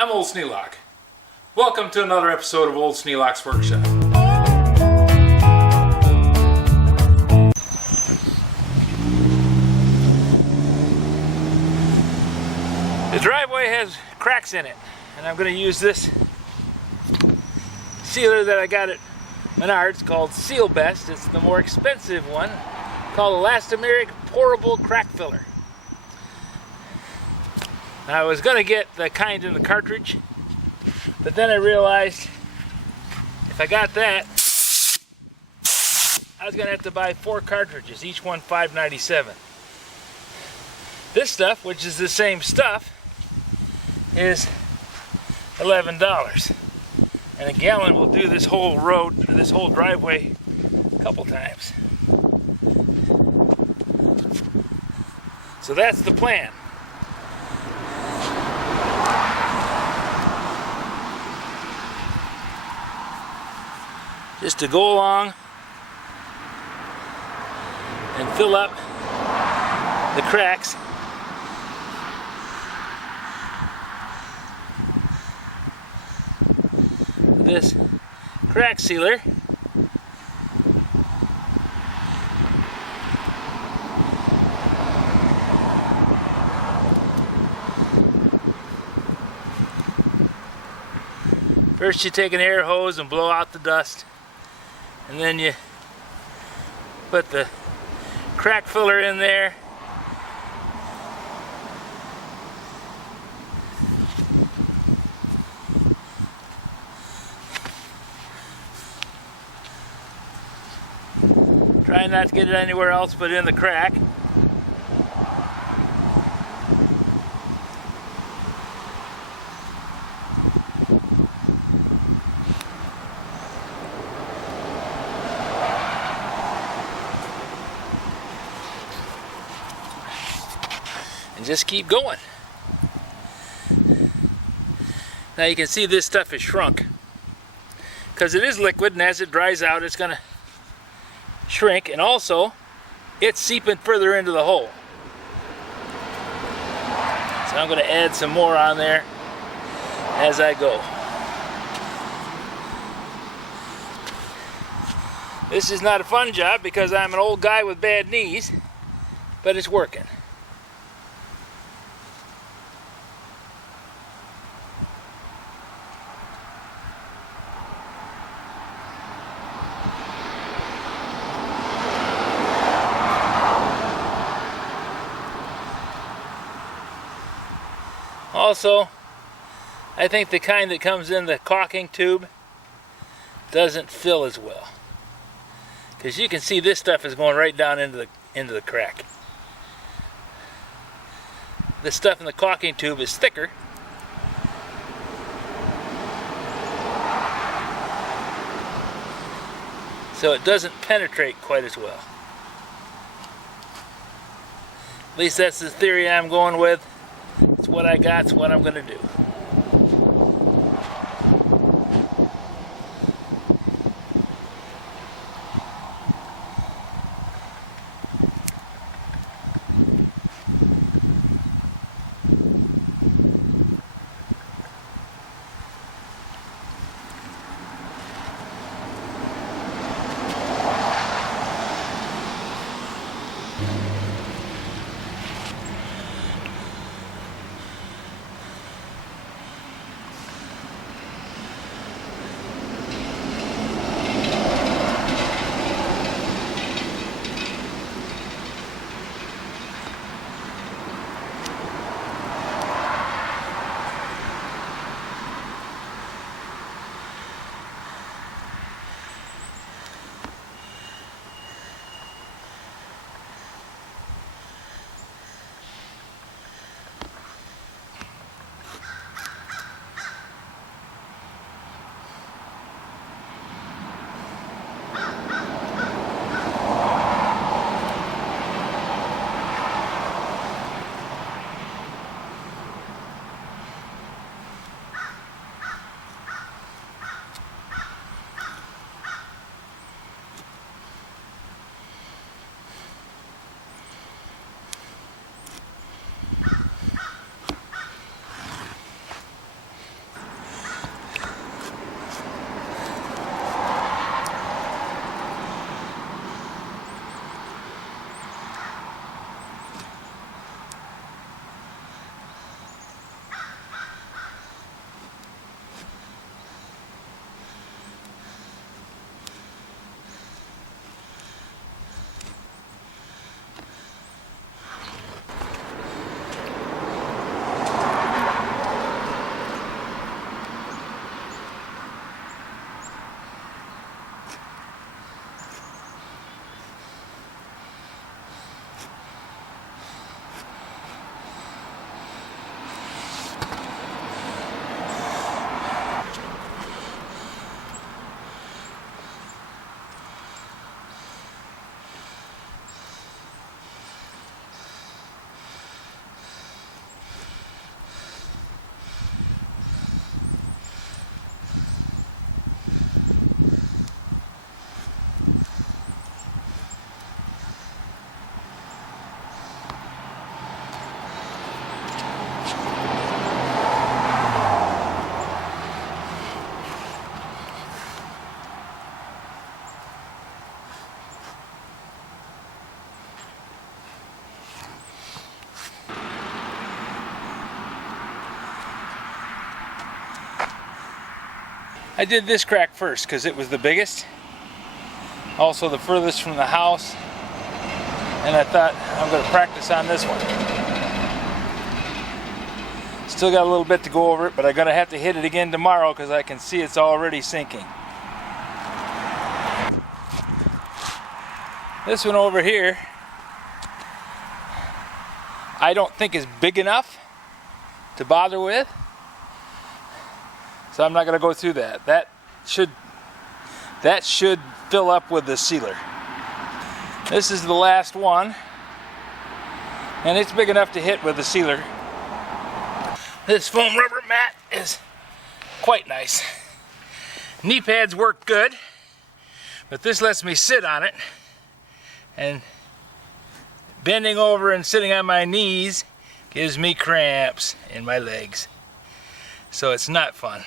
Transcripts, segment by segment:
I'm Old Sneelock. Welcome to another episode of Old Sneelock's Workshop. The driveway has cracks in it, and I'm going to use this sealer that I got at Menards called Seal Best. It's the more expensive one called Elastomeric Pourable Crack Filler. Now, I was going to get the kind in the cartridge, but then I realized if I got that, I was going to have to buy 4 cartridges, each one $5.97. This stuff, which is the same stuff, is $11. And a gallon will do this whole road, this whole driveway a couple times. So that's the plan. Just to go along and fill up the cracks with this crack sealer. First you take an air hose and blow out the dust. And then you put the crack filler in there. Try not to get it anywhere else but in the crack. And just keep going. Now you can see this stuff is shrunk because it is liquid, and as it dries out it's going to shrink, and also it's seeping further into the hole. So I'm going to add some more on there as I go. This is not a fun job because I'm an old guy with bad knees, but it's working. Also, I think the kind that comes in the caulking tube doesn't fill as well, because you can see this stuff is going right down into the crack. The stuff in the caulking tube is thicker, so it doesn't penetrate quite as well. At least that's the theory I'm going with. It's what I got, it's what I'm going to do. I did this crack first because it was the biggest, also the furthest from the house, and I thought I'm going to practice on this one. Still got a little bit to go over it, but I'm going to have to hit it again tomorrow because I can see it's already sinking. This one over here, I don't think is big enough to bother with, so I'm not going to go through that. That should fill up with the sealer. This is the last one, and it's big enough to hit with the sealer. This foam rubber mat is quite nice. Knee pads work good, but this lets me sit on it, and bending over and sitting on my knees gives me cramps in my legs. So it's not fun.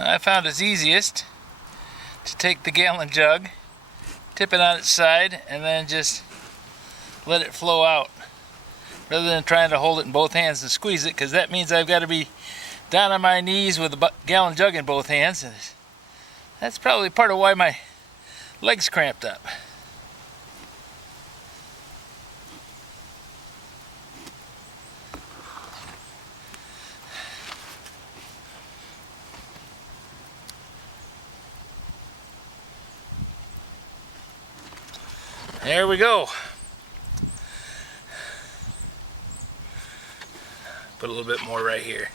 I found it's easiest to take the gallon jug, tip it on its side, and then just let it flow out, rather than trying to hold it in both hands and squeeze it, because that means I've got to be down on my knees with a gallon jug in both hands, and that's probably part of why my legs cramped up. There we go. Put a little bit more right here.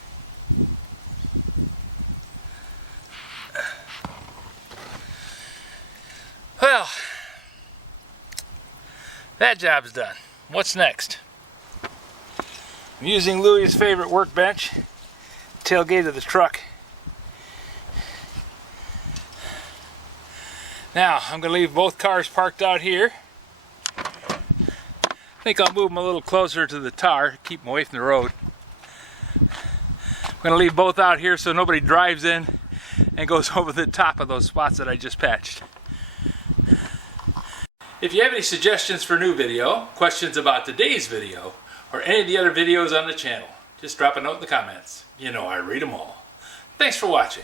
Well, that job's done. What's next? I'm using Louie's favorite workbench, tailgate of the truck. Now, I'm going to leave both cars parked out here. I think I'll move them a little closer to the tar, keep them away from the road. I'm going to leave both out here so nobody drives in and goes over the top of those spots that I just patched. If you have any suggestions for a new video, questions about today's video, or any of the other videos on the channel, just drop a note in the comments. You know I read them all. Thanks for watching.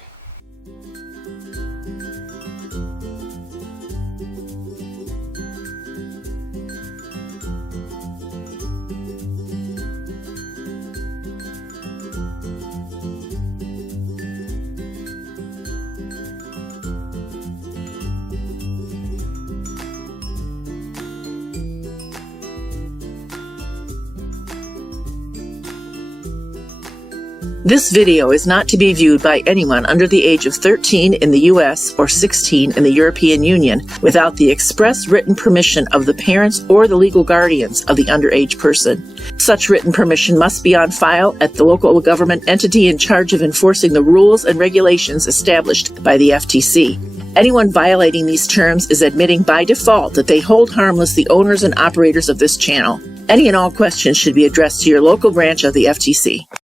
This video is not to be viewed by anyone under the age of 13 in the U.S. or 16 in the European Union without the express written permission of the parents or the legal guardians of the underage person. Such written permission must be on file at the local government entity in charge of enforcing the rules and regulations established by the FTC. Anyone violating these terms is admitting by default that they hold harmless the owners and operators of this channel. Any and all questions should be addressed to your local branch of the FTC.